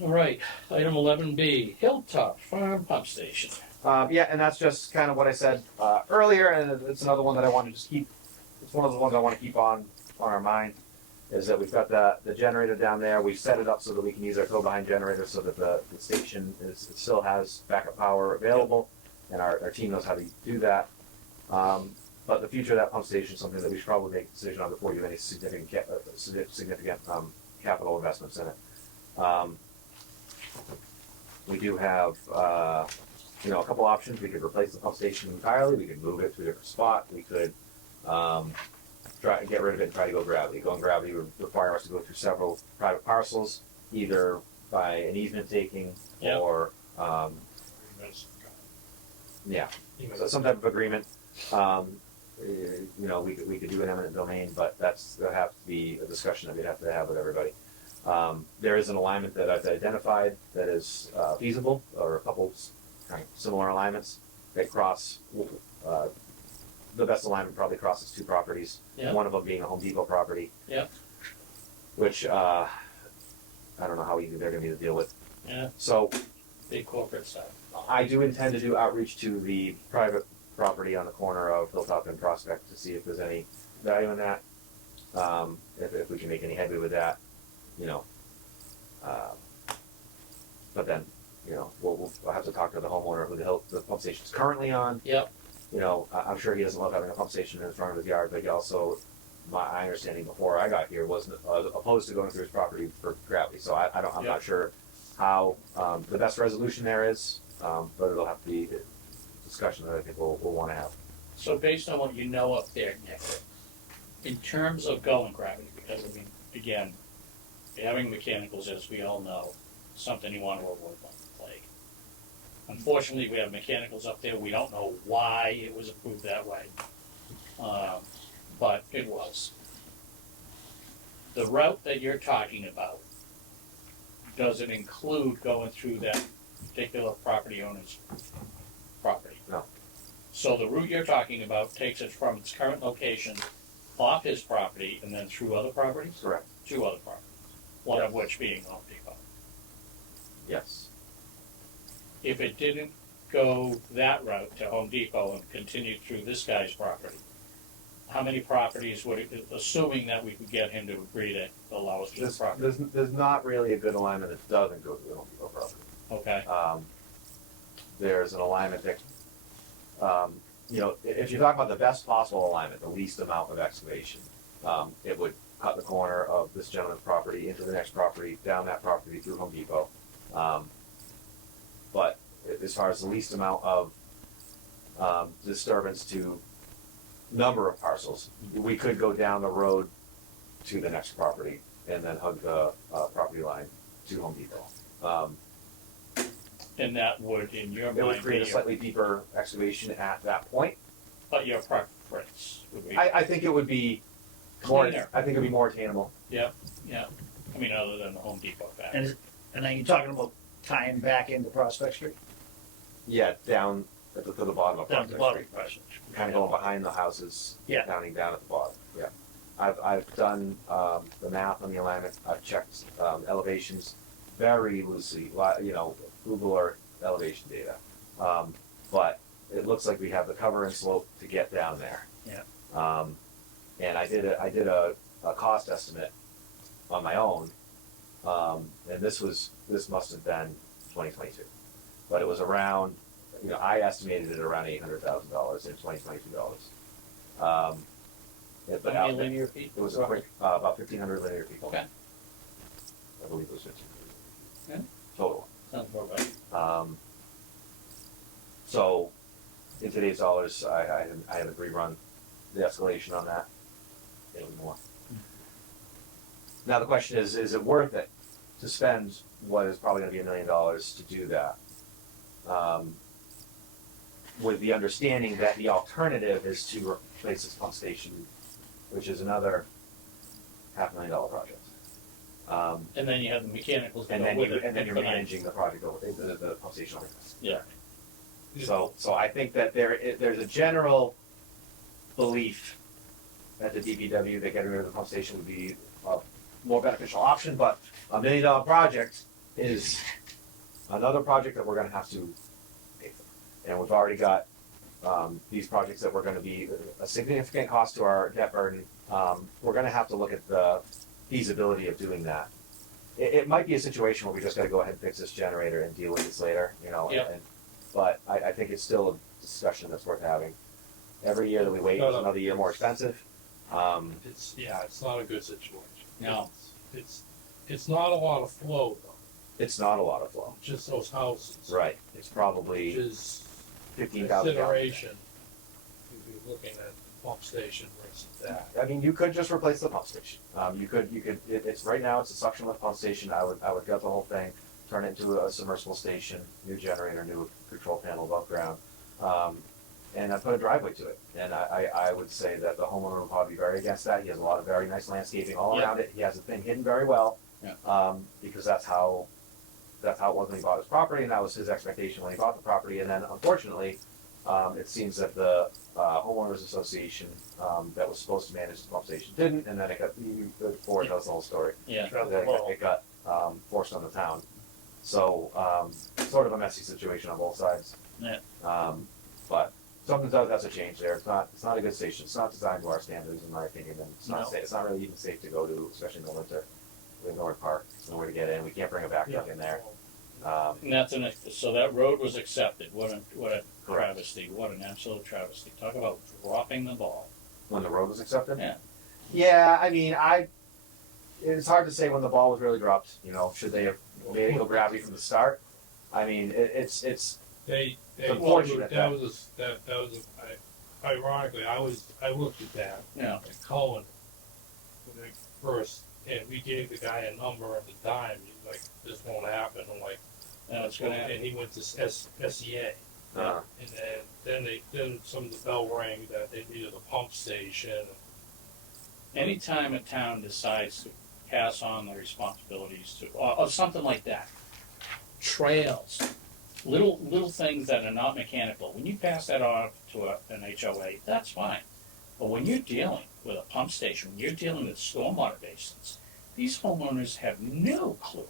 All right. Item 11B, Hilltop Farm Pump Station. Yeah, and that's just kind of what I said earlier, and it's another one that I want to just keep. It's one of the ones I want to keep on our mind. Is that we've got the generator down there. We've set it up so that we can use our co-behind generator so that the station still has backup power available, and our team knows how to do that. But the future of that pump station is something that we should probably make a decision on before we do any significant capital investments in it. We do have a couple options. We could replace the pump station entirely. We could move it to a different spot. We could try get rid of it and try to go gravity. Going gravity would require us to go through several private parcels, either by an easement taking Yep. or so some type of agreement. We could do an eminent domain, but that'll have to be a discussion that we'd have to have with everybody. There is an alignment that I've identified that is feasible, or a couple kind of similar alignments that cross. The best alignment probably crosses 2 properties. Yeah. One of them being a Home Depot property. Yep. Which I don't know how easy they're going to be to deal with. Yeah. So Big corporate side. I do intend to do outreach to the private property on the corner of Hilltop and Prospect to see if there's any value in that. If we can make any headway with that, but then, we'll have to talk to the homeowner who the pump station's currently on. Yep. I'm sure he doesn't love having a pump station in front of his yard, but he also my understanding before I got here was opposed to going through his property for gravity. So I'm Yeah. not sure how the best resolution there is, but it'll have to be a discussion that I think we'll want to have. So based on what you know up there, Nick, in terms of going gravity, because I mean, again, having mechanicals, as we all know, something you want to avoid like the plague. Unfortunately, we have mechanicals up there. We don't know why it was approved that way, but it was. The route that you're talking about, does it include going through that particular property owner's property? No. So the route you're talking about takes it from its current location off his property and then through other properties? Correct. Two other properties, one of Yes. which being Home Depot. Yes. If it didn't go that route to Home Depot and continued through this guy's property, how many properties would it, assuming that we could get him to agree to allow us to the property? There's not really a good alignment that doesn't go through the Home Depot property. Okay, There's an alignment that, if you talk about the best possible alignment, the least amount of excavation, it would cut the corner of this gentleman's property into the next property, down that property through Home Depot. But as far as the least amount of disturbance to number of parcels, we could go down the road to the next property and then hug the property line to Home Depot. and that would, in your It would mind, create be a slightly deeper excavation at that point. but your preference would be, I think it would be more. Cleaner. I think it would be more attainable. yeah, I mean, other than the Home Depot fact. And then you're talking about tying back into Prospect Street? Yeah, down at to the bottom of Down to Prospect the bottom Street. of Prospect Street. Kind of going behind the houses, Yeah. counting down at the bottom. Yeah, I've done the math on the alignment. I've checked elevations very loosely. Google Earth elevation data, but it looks like we have the cover and slope to get down there. Yeah. And I did a cost estimate on my own, and this must have been 2022, but it was around. I estimated it around $800,000 in 2022 dollars. How But many linear feet? it was a quick about 1,500 linear feet. Okay. I believe it was 1,500. Yeah. Total. Sounds about right. So, in today's dollars, I had to rerun the escalation on that. It was more. Now the question is it worth it to spend what is probably going to be $1 million to do that? With the understanding that the alternative is to replace this pump station, which is another $500,000 project. And then you have the mechanicals to And go then with you it. and then you're for that. managing the project over the pump station over. Yeah. So I think that there's a general belief at the DPW that getting rid of the pump station would be a more beneficial option, but $1 million project is another project that we're gonna have to pay for. And we've already got these projects that were gonna be a significant cost to our debt burden. We're gonna have to look at the feasibility of doing that. It might be a situation where we just gotta go ahead and fix this generator and deal with this later, Yep. But I think it's still a discussion that's worth having. Every year that we wait is another year more expensive. It's not a good situation. No. It's not a lot of flow though, It's not a lot of flow. just those houses. Right. It's Which probably is 15,000 gallons. consideration. If you're looking at pump station versus that. I mean, you could just replace the pump station. It's right now. It's a suction lift pump station. I would gut the whole thing, turn it into a submersible station, new generator, new control panel above ground, and I put a driveway to it. And I would say that the homeowner would probably be very against that. He has a lot of very nice landscaping all Yeah. around it. He has the thing hidden very well, because that's how it was when he bought his property, and that was his expectation when he bought the property. And then, unfortunately, it seems that the homeowners association that was supposed to manage the pump station didn't, and then it got the board knows the whole story. Yeah. It got forced on the town. So sort of a messy situation on both sides. Yeah. But something does have to change there. It's not a good station. It's not designed to our standards, in my opinion, and it's not No. safe. It's not really even safe to go to, especially in the winter. With North Park, there's nowhere to get in. We can't bring a back truck in there. And that's so that road was accepted. What a Correct. travesty. What an absolute travesty. Talk about dropping the ball. When the road was accepted. Yeah. Yeah, I mean, it's hard to say when the ball was really dropped. You know, should they have made it go gravity from the start? I mean, it's They unfortunate that was ironically I looked at that Yeah. at Cohen when they first, and we gave the guy a number at the time. He's like, this won't happen. I'm like, No, it's gonna happen. and he went to SEA. uh, And then some of the bell rang that they needed a pump station. Anytime a town decides to pass on the responsibilities to, or something like that, trails, little things that are not mechanical, when you pass that off to an HOA, that's fine. But when you're dealing with a pump station, when you're dealing with stormwater basins, these homeowners have no clue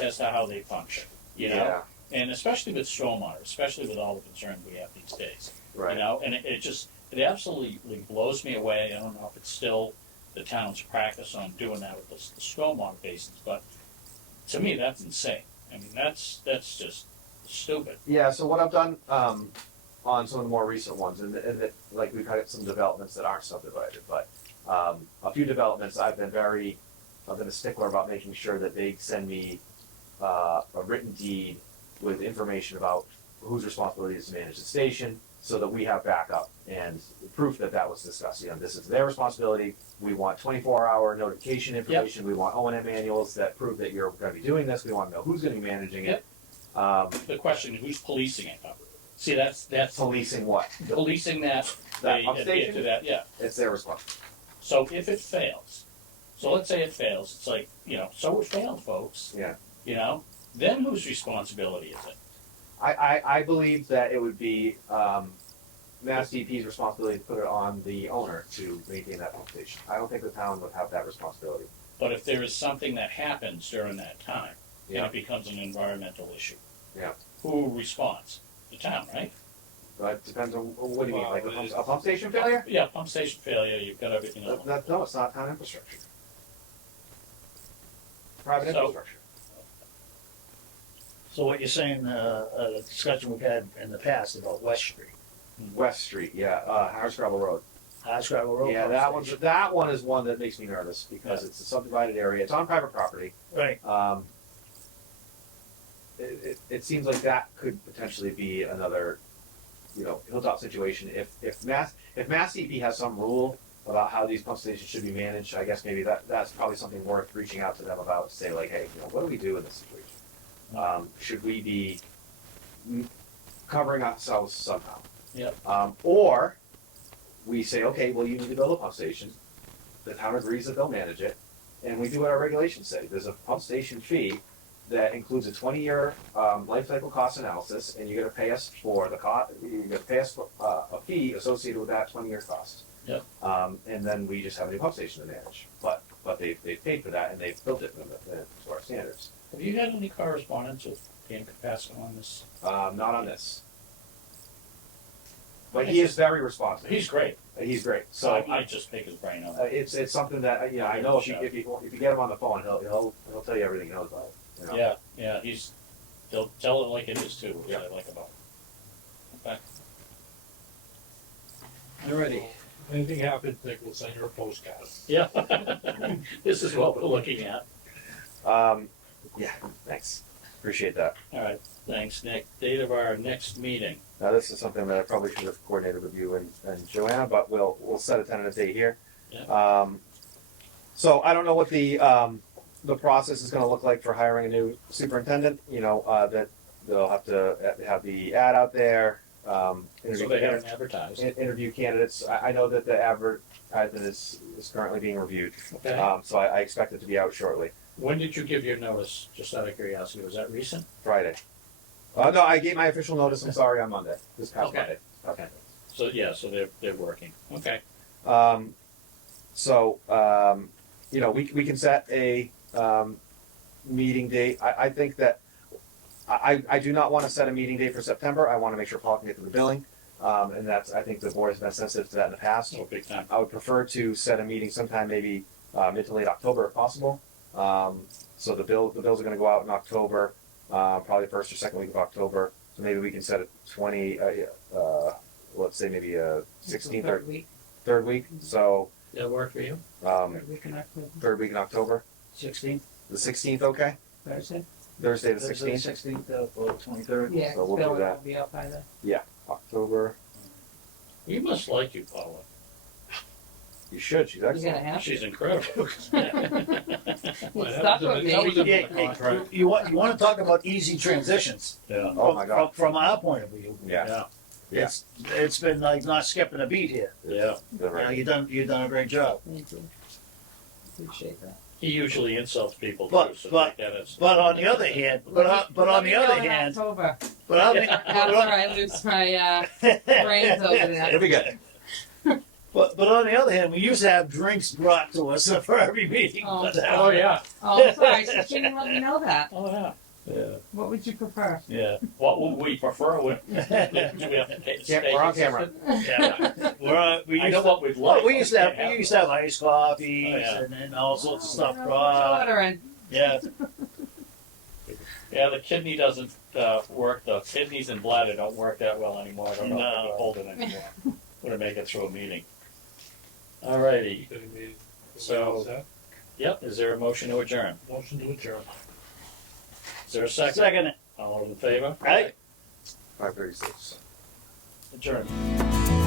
as to how they function, you know? yeah, And especially with stormwater, especially with all the concerns we have these days. right. You know, and it absolutely blows me away. I don't know if it's still the town's practice on doing that with the stormwater basins, but to me, that's insane. I mean, that's just stupid. Yeah, so what I've done on some of the more recent ones, and like we've had some developments that aren't subdivided, but a few developments I've been a stickler about making sure that they send me a written deed with information about whose responsibility is to manage the station, so that we have backup and proof that that was discussed. You know, this is their responsibility. We want 24-hour notification information. We want O&M manuals that prove that you're going to be doing this. We want to know who's going to be managing it. The question, who's policing it? See, that's Policing what? policing that. That they pump adhere station? to that, yeah. It's their responsibility. So if it fails, so let's say it fails, it's like, so it failed, folks. Yeah. Then whose responsibility is it? I believe that it would be Mass DP's responsibility to put it on the owner to maintain that pump station. I don't think the town would have that responsibility. But if there is something that happens during that time, and Yeah. it becomes an environmental issue, Yeah. who responds? The town, right? But it depends on, what do you mean, Well, like it is- a pump station failure? Yeah, pump station failure, you've got everything else. No, it's not town infrastructure. Private So- infrastructure. So what you're saying, the discussion we've had in the past about West Street, West Street, yeah, Harris Gravel Road. High Scrabble Road. Yeah, pump station. that one is one that makes me nervous because it's a subdivided area. It's on private property. Right. It seems like that could potentially be another, hilltop situation. If Mass DEP has some rule about how these pump stations should be managed, I guess maybe that's probably something worth reaching out to them about to say like, hey, what do we do in this situation? Should we be covering ourselves somehow? Yep. Or we say, okay, well, you need to build a pump station. The town agrees that they'll manage it, and we do what our regulations say. There's a pump station fee that includes a 20-year life cycle cost analysis, and you're going to pay us for the cost. You're going to pay us for, a fee associated with that 20-year cost. Yep. And then we just have a new pump station to manage. But they've paid for that, and they've built it to our standards. Have you had any correspondence with Dan Capasso on this? Not on this. But he is very responsive. He's great. He's great. So So I might just pick his brain on that. it's something that I know if you get him on the phone, he'll tell you everything he knows about it. Yeah, he'll tell it like it is too, which I like about him. Okay. Alrighty. Anything happens, Nick will send you a postcard. Yeah. This is what we're looking at. Yeah, thanks. Appreciate that. Alright, thanks, Nick. Date of our next meeting. Now this is something that I probably should have coordinated with you and Joanna, but we'll set a tentative date here. Yeah. So I don't know what the process is going to look like for hiring a new superintendent. That they'll have to have the ad out there. So they haven't advertised. Interview candidates. I know that the advertisement is currently being reviewed. Okay. So I expect it to be out shortly. When did you give your notice? Just out of curiosity, was that recent? Friday. No, I gave my official notice, I'm sorry, on Monday, this past Okay. Monday. Okay. So yeah, so they're working. Okay. We can set a meeting date. I think that I do not want to set a meeting date for September. I want to make sure Paul can get to the billing. And I think the board has been sensitive to that in the past. Oh, big time. I would prefer to set a meeting sometime maybe mid to late October if possible. So the bills are going to go out in October, probably first or second week of October. So maybe we can set it let's say maybe a 16th or Third week. third week. So That work for you? We can actually, Third week in October, 16th, the 16th, okay? Thursday? Thursday the Thursday, 16th, 16th, or 23rd. Yeah, So we'll Bill do will that. be up by then. October. We must like you, Paula. You should, she's You're excellent. gonna have to. She's incredible. You stuck with That was me. in Yeah, the contract. you want to talk about easy transitions? Yeah. Oh my God. From our point of view, Yeah. Yeah. it's been like not skipping a beat here. Yeah. Been very- You've done a great job. Thank you. Appreciate that. He usually insults people too, But- so but- take that as. But on the other hand, but on Let the me know other in hand, October, but on the, after I lose my, brains over It'll there. be good. but on the other hand, we used to have drinks brought to us for every meeting. Oh. But, Oh, yeah. Oh, sorry, so she didn't let me know that. Oh, yeah. Yeah. What would you prefer? Yeah. What would we prefer? Do we have to take the We're on camera. Yeah, we I used know to. what we'd like. Well, we used to but have we we used to have iced coffees Oh, yeah. and all sorts of stuff Well, brought. ordering. Yeah, Yeah, the kidney doesn't work. The kidneys and bladder don't work that well anymore. I don't know if I No. can hold it anymore. Gonna make it through a meeting. Alrighty. So- Yep. Is there a motion to adjourn? Motion to adjourn. Is there a second? second, All those in favor? right? 5:36. Adjourn.